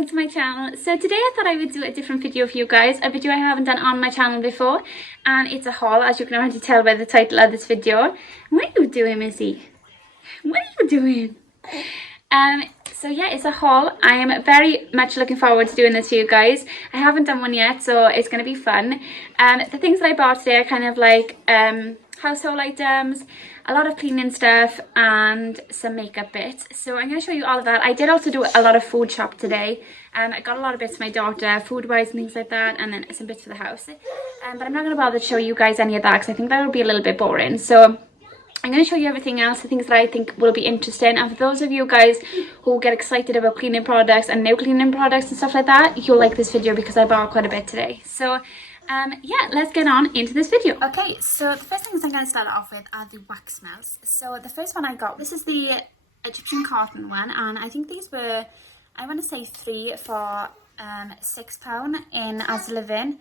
welcome to my channel. So today I thought I would do a different video for you guys, a video I haven't done on my channel before, and it's a haul, as you can already tell by the title of this video. What are you doing, Missy? What are you doing? So yeah, it's a haul. I am very much looking forward to doing this for you guys. I haven't done one yet, so it's going to be fun. The things that I bought today are kind of like household items, a lot of cleaning stuff, and some makeup bits. So I'm going to show you all of that. I did also do a lot of food shop today. I got a lot of bits for my daughter, food-wise and things like that, and then some bits for the house. But I'm not going to bother to show you guys any of that because I think that would be a little bit boring. So I'm going to show you everything else, the things that I think will be interesting. And for those of you guys who get excited about cleaning products and new cleaning products and stuff like that, you'll like this video because I bought quite a bit today. So yeah, let's get on into this video. Okay, so the first things I'm going to start off with are the wax smells. So the first one I got, this is the Egyptian cotton one, and I think these were, I want to say 3 for £6 in As Living.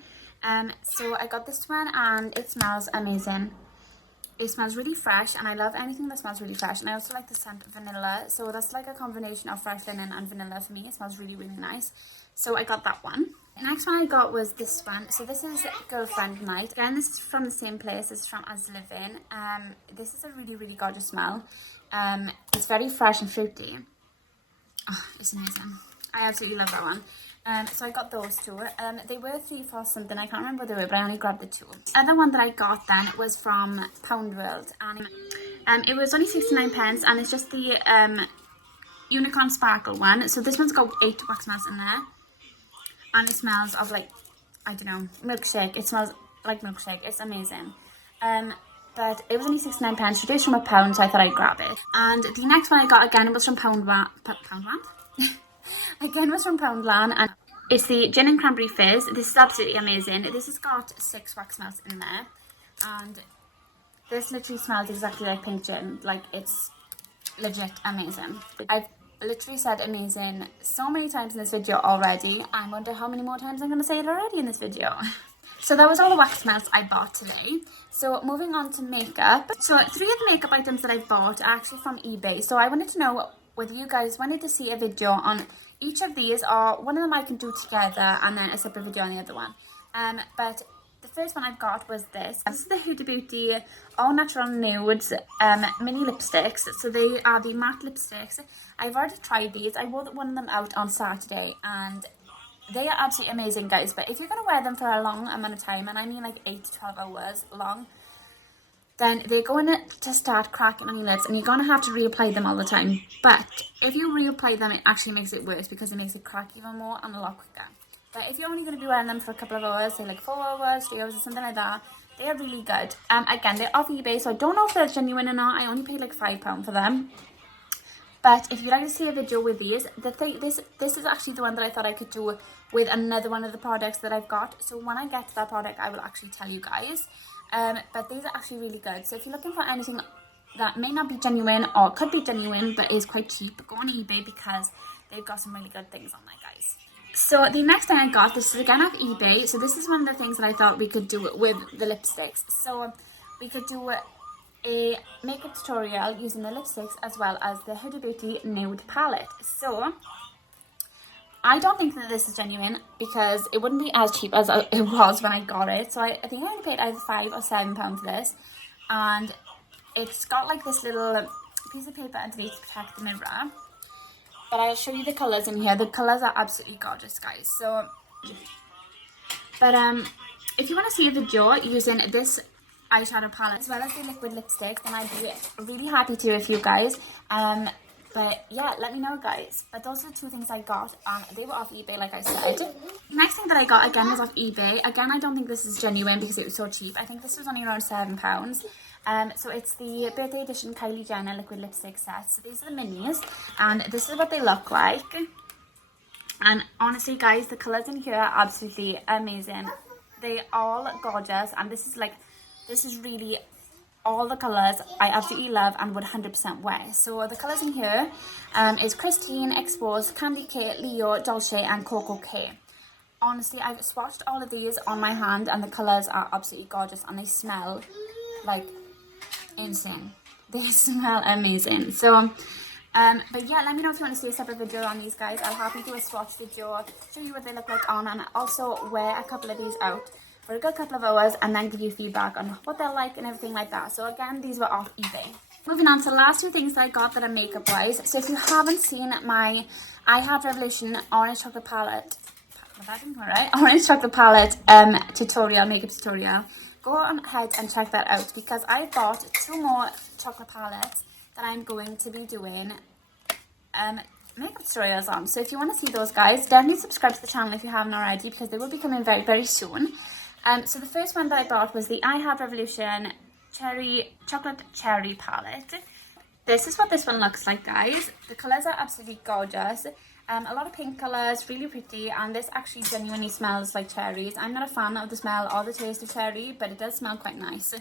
So I got this one and it smells amazing. It smells really fresh, and I love anything that smells really fresh. And I also like the scent of vanilla, so that's like a combination of fresh linen and vanilla for me. It smells really, really nice. So I got that one. The next one I got was this one. So this is Girlfriend Night. Again, this is from the same place. This is from As Living. This is a really, really gorgeous smell. It's very fresh and fruity. Oh, it's amazing. I absolutely love that one. So I got those two. They were 3 for something. I can't remember what they were, but I only grabbed the 2. The other one that I got then was from Pound World, and it was only 69 pence, and it's just the Unicorn Sparkle one. So this one's got 8 wax melts in there, and it smells of like, I don't know, milkshake. It smells like milkshake. It's amazing. But it was only 69 pence. It is from a pound, so I thought I'd grab it. And the next one I got again was from Poundland. Again was from Poundland, and it's the Gin and Cranberry Fizz. This is absolutely amazing. This has got 6 wax melts in there, and this literally smells exactly like pink gin. Like, it's legit amazing. I've literally said amazing so many times in this video already. I wonder how many more times I'm going to say it already in this video. So that was all the wax melts I bought today. So moving on to makeup. So 3 of the makeup items that I bought are actually from eBay. So I wanted to know whether you guys wanted to see a video on each of these, or one of them I can do together and then a separate video on the other one. But the first one I've got was this. This is the Huda Beauty All Natural Nudes mini lipsticks. So they are the matte lipsticks. I've already tried these. I wore one of them out on Saturday, and they are absolutely amazing, guys. But if you're going to wear them for a long amount of time, and I mean like 8 to 12 hours long, then they're going to start cracking on your lips, and you're going to have to reapply them all the time. But if you reapply them, it actually makes it worse because it makes it crack even more and a lot quicker. But if you're only going to be wearing them for a couple of hours, say like 4 hours, 3 hours or something like that, they are really good. Again, they're off eBay, so I don't know if they're genuine or not. I only paid like £5 for them. But if you'd like to see a video with these, this is actually the one that I thought I could do with another one of the products that I've got. So when I get to that product, I will actually tell you guys. But these are actually really good. So if you're looking for anything that may not be genuine or could be genuine but is quite cheap, go on eBay because they've got some really good things on there, guys. So the next thing I got, this is again off eBay. So this is one of the things that I thought we could do with the lipsticks. So we could do a makeup tutorial using the lipsticks as well as the Huda Beauty Nude Palette. So I don't think that this is genuine because it wouldn't be as cheap as it was when I got it. So I think I only paid either £5 or £7 for this. And it's got like this little piece of paper underneath to protect the mirror. But I'll show you the colours in here. The colours are absolutely gorgeous, guys. So, but if you want to see a video using this eyeshadow palette as well as the liquid lipstick, then I'd be really happy to with you guys. But yeah, let me know, guys. But those are the 2 things I got. They were off eBay, like I said. The next thing that I got, again, was off eBay. Again, I don't think this is genuine because it was so cheap. I think this was only around £7. So it's the birthday edition Kylie Jenner liquid lipstick set. So these are the minis, and this is what they look like. And honestly, guys, the colours in here are absolutely amazing. They're all gorgeous, and this is really all the colours I absolutely love and would 100% wear. So the colours in here is Christine, Exposed, Candy K, Leo, Dolce and Coco K. Honestly, I've swatched all of these on my hand, and the colours are absolutely gorgeous, and they smell like insane. They smell amazing. So But yeah, let me know if you want to see a separate video on these guys. I'll happily do a swatch video, show you what they look like on, and also wear a couple of these out for a good couple of hours and then give you feedback on what they're like and everything like that. So again, these were off eBay. Moving on to the last two things that I got that are makeup wise. So if you haven't seen my I Had Revolution Orange Chocolate Palette, Orange Chocolate Palette tutorial, makeup tutorial, go on ahead and check that out, because I bought 2 more chocolate palettes that I'm going to be doing makeup tutorials on. So if you want to see those, guys, definitely subscribe to the channel if you haven't already, because they will be coming very, very soon. So the first one that I bought was the I Had Revolution Chocolate Cherry Palette. This is what this one looks like, guys. The colours are absolutely gorgeous. A lot of pink colours, really pretty, and this actually genuinely smells like cherries. I'm not a fan of the smell or the taste of cherry, but it does smell quite nice.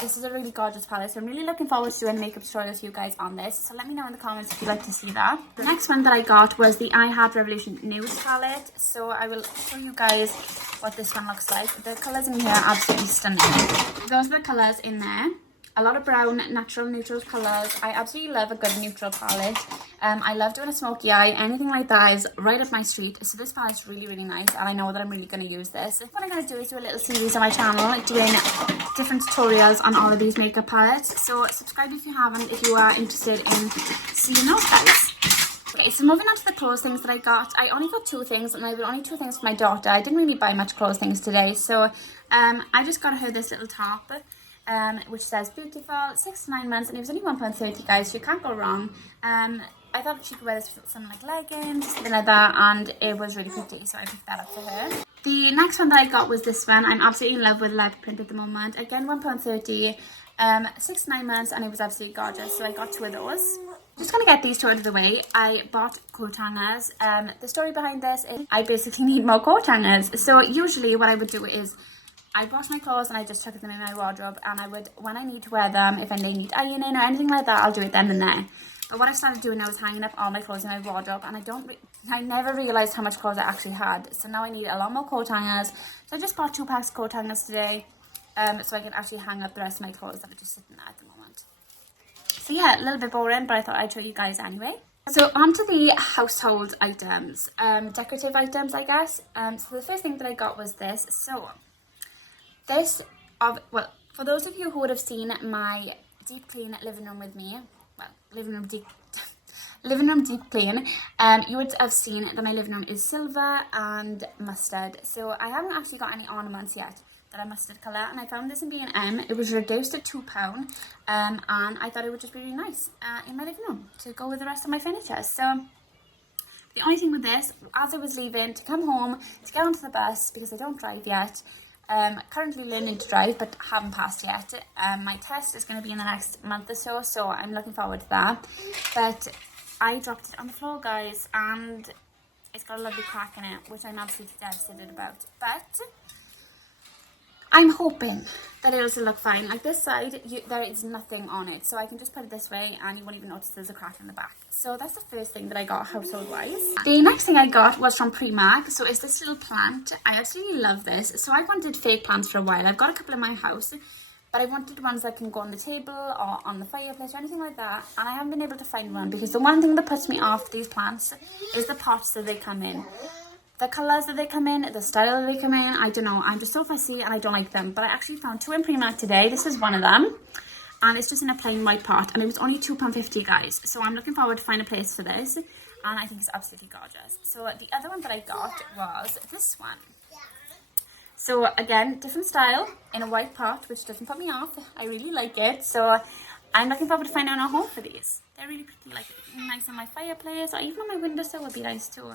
This is a really gorgeous palette, so I'm really looking forward to doing a makeup tutorial for you guys on this. So let me know in the comments if you'd like to see that. The next one that I got was the I Had Revolution Nude Palette. So I will show you guys what this one looks like. The colours in here are absolutely stunning. Those are the colours in there. A lot of brown, natural, neutral colours. I absolutely love a good neutral palette. I love doing a smoky eye. Anything like that is right up my street. So this palette's really, really nice, and I know that I'm really going to use this. What I'm going to do is do a little series on my channel, doing different tutorials on all of these makeup palettes. So subscribe if you haven't, if you are interested in seeing those guys. Okay, so moving on to the clothes things that I got. I only got 2 things, and I got only 2 things for my daughter. I didn't really buy much clothes things today, so I just got her this little top. Which says beautiful, 6 to 9 months, and it was only £1.30, guys, so you can't go wrong. I thought she could wear this with some like leggings, something like that, and it was really pretty, so I picked that up for her. The next one that I got was this one. I'm absolutely in love with leopard print at the moment. Again, £1.30, 6 to 9 months, and it was absolutely gorgeous, so I got 2 of those. Just gonna get these 2 out of the way. I bought coat hangers. The story behind this is I basically need more coat hangers. So usually what I would do is I'd wash my clothes and I just chuck them in my wardrobe, and I would, when I need to wear them, if I need ironing or anything like that, I'll do it then and there. But what I started doing now is hanging up all my clothes in my wardrobe, and I never realised how much clothes I actually had. So now I need a lot more coat hangers. So I just bought 2 packs of coat hangers today, so I can actually hang up the rest of my clothes that are just sitting there at the moment. So yeah, a little bit boring, but I thought I'd show you guys anyway. So on to the household items, decorative items, I guess. So the first thing that I got was this. So well, for those of you who would have seen my deep clean living room with me, well, living room deep clean, you would have seen that my living room is silver and mustard. So I haven't actually got any ornaments yet that are mustard colour, and I found this in B&M. It was reduced at £2, and I thought it would just be really nice in my living room to go with the rest of my furniture. So the only thing with this, as I was leaving to come home to get onto the bus, because I don't drive yet, currently learning to drive but haven't passed yet. My test is going to be in the next month or so, so I'm looking forward to that. But I dropped it on the floor, guys, and it's got a lovely crack in it, which I'm absolutely devastated about. But I'm hoping that it'll still look fine. Like this side, there is nothing on it, so I can just put it this way and you won't even notice there's a crack in the back. So that's the first thing that I got household wise. The next thing I got was from Primark. So it's this little plant. I absolutely love this. So I wanted fake plants for a while. I've got a couple in my house, but I wanted ones that can go on the table or on the fireplace or anything like that, and I haven't been able to find one, because the one thing that puts me off these plants is the pots that they come in. The colours that they come in, the style that they come in, I don't know. I'm just so fussy and I don't like them. But I actually found 2 in Primark today. This is one of them. And it's just in a plain white pot. And it was only £2.50, guys. So I'm looking forward to find a place for this. And I think it's absolutely gorgeous. So the other one that I got was this one. So again, different style in a white pot, which doesn't put me off. I really like it. So I'm looking forward to finding out a home for these. They're really pretty, like nice on my fireplace, or even on my windowsill would be nice too.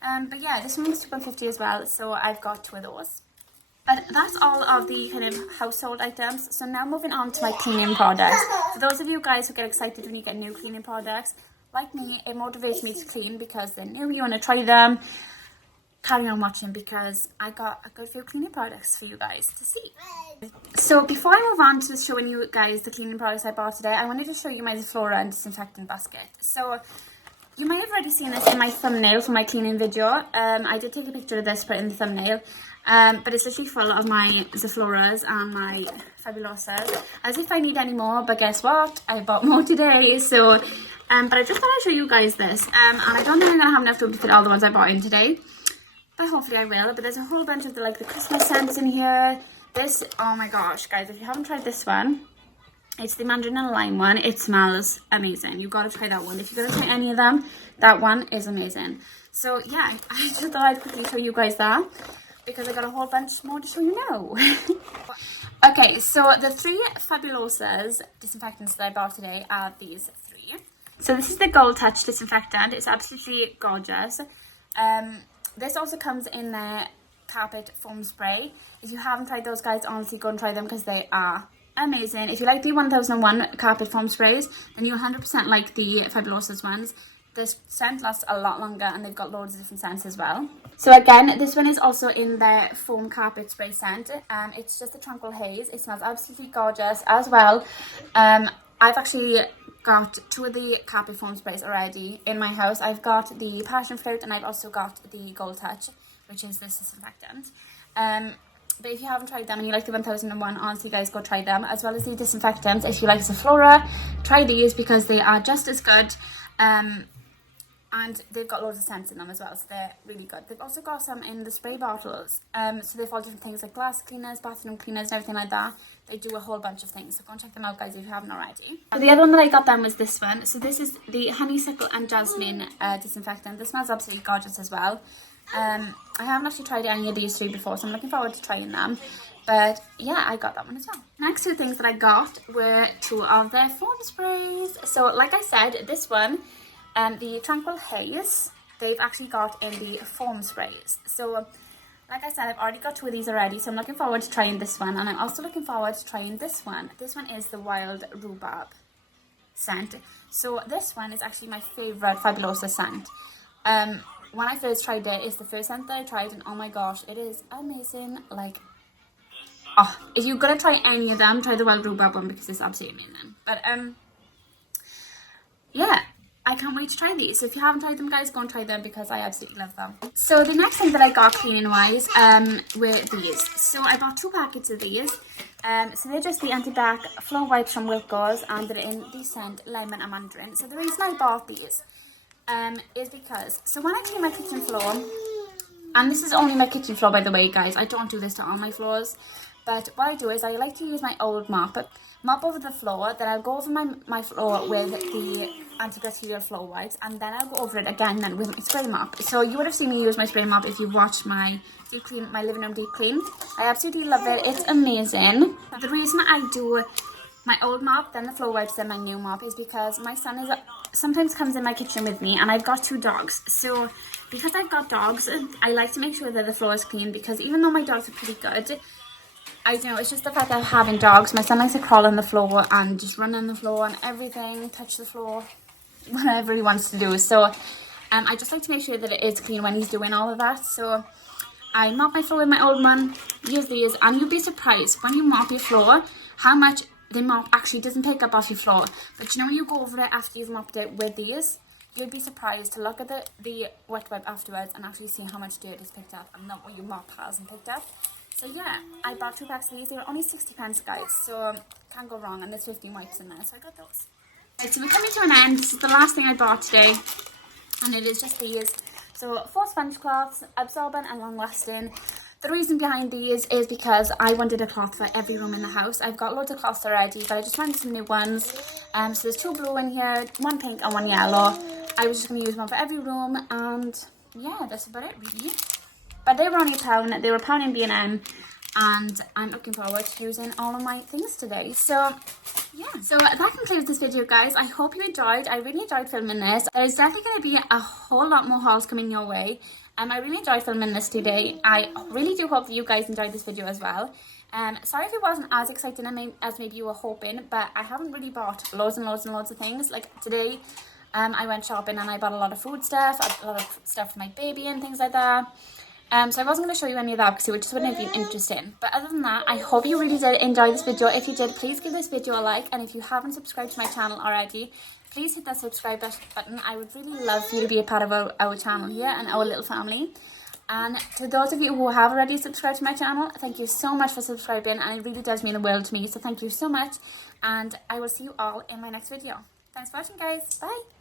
But yeah, this one was £2.50 as well, so I've got 2 of those. But that's all of the kind of household items. So now moving on to my cleaning products. For those of you guys who get excited when you get new cleaning products, like me, it motivates me to clean because they're new, you want to try them. Carry on watching, because I got a good few cleaning products for you guys to see. So before I move on to showing you guys the cleaning products I bought today, I wanted to show you my Flora and disinfectant basket. So you might have already seen this in my thumbnail for my cleaning video. I did take a picture of this, put it in the thumbnail. But it's literally full of my Zafloras and my Fabulosas. As if I need any more, but guess what? I bought more today. So But I just thought I'd show you guys this. And I don't think I'm gonna have enough room to fit all the ones I bought in today, but hopefully I will. But there's a whole bunch of the Christmas scents in here. This, oh my gosh, guys, if you haven't tried this one, it's the mandarin and lime one. It smells amazing. You gotta try that one. If you're gonna try any of them, that one is amazing. So yeah, I just thought I'd quickly show you guys that, because I got a whole bunch more to show you now. Okay, so the 3 Fabulosas disinfectants that I bought today are these 3. So this is the Gold Touch disinfectant. It's absolutely gorgeous. This also comes in the carpet foam spray. If you haven't tried those, guys, honestly go and try them, because they are amazing. If you like the 1001 carpet foam sprays, then you'll 100% like the Fabulosas ones. This scent lasts a lot longer, and they've got loads of different scents as well. So again, this one is also in the foam carpet spray scent. It's just a Tranquil Haze. It smells absolutely gorgeous as well. I've actually got 2 of the carpet foam sprays already in my house. I've got the Passion Fruit, and I've also got the Gold Touch, which is this disinfectant. But if you haven't tried them and you like the 1001, honestly guys, go try them, as well as the disinfectants. If you like Sephora, try these, because they are just as good. And they've got loads of scents in them as well, so they're really good. They've also got some in the spray bottles. So they've all different things like glass cleaners, bathroom cleaners, and everything like that. They do a whole bunch of things, so go and check them out, guys, if you haven't already. So the other one that I got then was this one. So this is the Honeysuckle and Jasmine disinfectant. This smells absolutely gorgeous as well. I haven't actually tried any of these 3 before, so I'm looking forward to trying them. But yeah, I got that one as well. Next 2 things that I got were 2 of their foam sprays. So like I said, this one, the Tranquil Haze, they've actually got in the foam sprays. So like I said, I've already got 2 of these already, so I'm looking forward to trying this one. And I'm also looking forward to trying this one. This one is the Wild Rhubarb scent. So this one is actually my favourite Fabulosa scent. When I first tried it, it's the first scent that I tried, and oh my gosh, it is amazing. If you're gonna try any of them, try the Wild Rhubarb one, because it's absolutely amazing. But yeah, I can't wait to try these. So if you haven't tried them, guys, go and try them, because I absolutely love them. So the next thing that I got cleaning wise were these. So I bought 2 packets of these. So they're just the anti-bac floor wipes from Wilko's, and they're in the scent lemon and mandarin. So the reason I bought these is because, so when I clean my kitchen floor, and this is only my kitchen floor, by the way, guys, I don't do this to all my floors, but what I do is I like to use my old mop over the floor, then I'll go over my floor with the antibacterial floor wipes, and then I'll go over it again then with my spray mop. So you would have seen me use my spray mop if you watched my deep clean, my living room deep clean. I absolutely love it. It's amazing. But the reason I do my old mop, then the floor wipes, then my new mop, is because my son sometimes comes in my kitchen with me, and I've got 2 dogs. So because I've got dogs, I like to make sure that the floor is clean, because even though my dogs are pretty good, I don't know, it's just the fact of having dogs. My son likes to crawl on the floor and just run on the floor and everything, touch the floor, whatever he wants to do. So I just like to make sure that it is clean when he's doing all of that. So I mop my floor with my old one, use these, and you'll be surprised when you mop your floor how much the mop actually doesn't pick up off your floor. But you know, when you go over it after you've mopped it with these, you'll be surprised to look at the wet wipe afterwards and actually see how much dirt is picked up and not what your mop hasn't picked up. So yeah, I bought 2 packs of these. They were only 60 pence, guys, so can't go wrong. And there's 15 wipes in there, so I got those. Right, so we're coming to an end. This is the last thing I bought today, and it is just these. So 4 sponge cloths, absorbent and long lasting. The reason behind these is because I wanted a cloth for every room in the house. I've got loads of cloths already, but I just wanted some new ones. So there's 2 blue in here, 1 pink and 1 yellow. I was just going to use one for every room, and yeah, that's about it really. But they were only £1. They were £1 in B&M, and I'm looking forward to using all of my things today. So yeah, so that concludes this video, guys. I hope you enjoyed. I really enjoyed filming this. There's definitely going to be a whole lot more hauls coming your way. I really enjoyed filming this today. I really do hope that you guys enjoyed this video as well. Sorry if it wasn't as exciting as maybe you were hoping, but I haven't really bought loads and loads and loads of things. Like today, I went shopping and I bought a lot of food stuff, a lot of stuff for my baby and things like that. So I wasn't going to show you any of that because it just wouldn't have been interesting. But other than that, I hope you really did enjoy this video. If you did, please give this video a like. And if you haven't subscribed to my channel already, please hit that subscribe button. I would really love for you to be a part of our channel here and our little family. And to those of you who have already subscribed to my channel, thank you so much for subscribing. And it really does mean the world to me. So thank you so much. And I will see you all in my next video. Thanks for watching, guys. Bye.